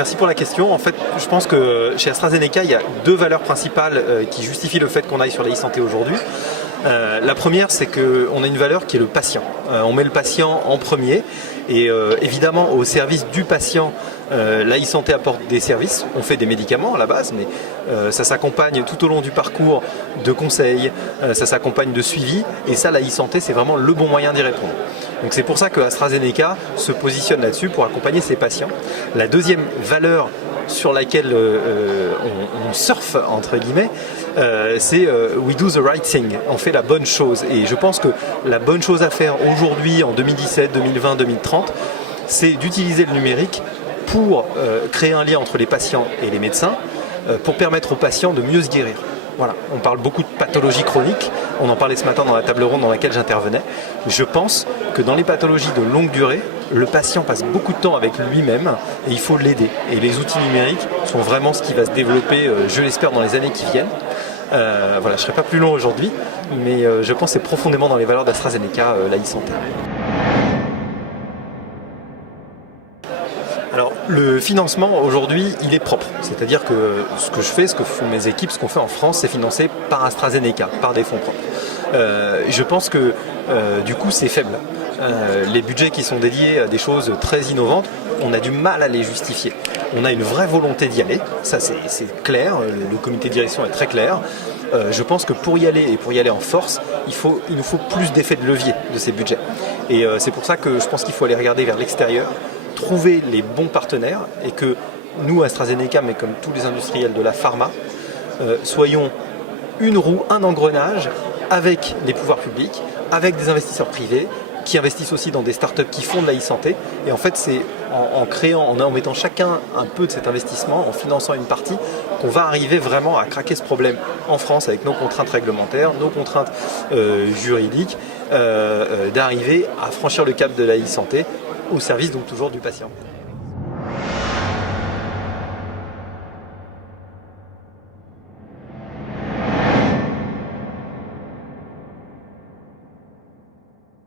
Merci pour la question. En fait, je pense que chez AstraZeneca, il y a deux valeurs principales qui justifient le fait qu'on aille sur la e-santé aujourd'hui. La première, c'est qu'on a une valeur qui est le patient. On met le patient en premier et évidemment au service du patient, la e-santé apporte des services. On fait des médicaments à la base, mais ça s'accompagne tout au long du parcours de conseils, ça s'accompagne de suivi et ça, la e-santé, c'est vraiment le bon moyen d'y répondre. Donc c'est pour ça que AstraZeneca se positionne là-dessus pour accompagner ses patients. La deuxième valeur sur laquelle on surfe, entre guillemets, c'est we do the right thing, on fait la bonne chose. Et je pense que la bonne chose à faire aujourd'hui, en 2017, 2020, 2030, c'est d'utiliser le numérique pour créer un lien entre les patients et les médecins, pour permettre aux patients de mieux se guérir. Voilà. On parle beaucoup de pathologies chroniques, on en parlait ce matin dans la table ronde dans laquelle j'intervenais. Je pense que dans les pathologies de longue durée, le patient passe beaucoup de temps avec lui-même et il faut l'aider. Et les outils numériques sont vraiment ce qui va se développer, je l'espère, dans les années qui viennent. Voilà, je ne serai pas plus long aujourd'hui, mais je pense que c'est profondément dans les valeurs d'AstraZeneca, la e-santé. Alors, le financement aujourd'hui, il est propre. C'est-à-dire que ce que je fais, ce que font mes équipes, ce qu'on fait en France, c'est financé par AstraZeneca, par des fonds propres. Je pense que du coup, c'est faible. Les budgets qui sont dédiés à des choses très innovantes, on a du mal à les justifier. On a une vraie volonté d'y aller, ça c'est clair, le comité de direction est très clair. Je pense que pour y aller et pour y aller en force, il nous faut plus d'effet de levier de ces budgets. Et c'est pour ça que je pense qu'il faut aller regarder vers l'extérieur, trouver les bons partenaires et que nous, AstraZeneca, mais comme tous les industriels de la pharma, soyons une roue, un engrenage avec les pouvoirs publics, avec des investisseurs privés qui investissent aussi dans des startups qui font de la e-santé. Et en fait, c'est en mettant chacun un peu de cet investissement, en finançant une partie, qu'on va arriver vraiment à craquer ce problème en France avec nos contraintes réglementaires, nos contraintes juridiques, d'arriver à franchir le cap de la e-santé au service donc toujours du patient.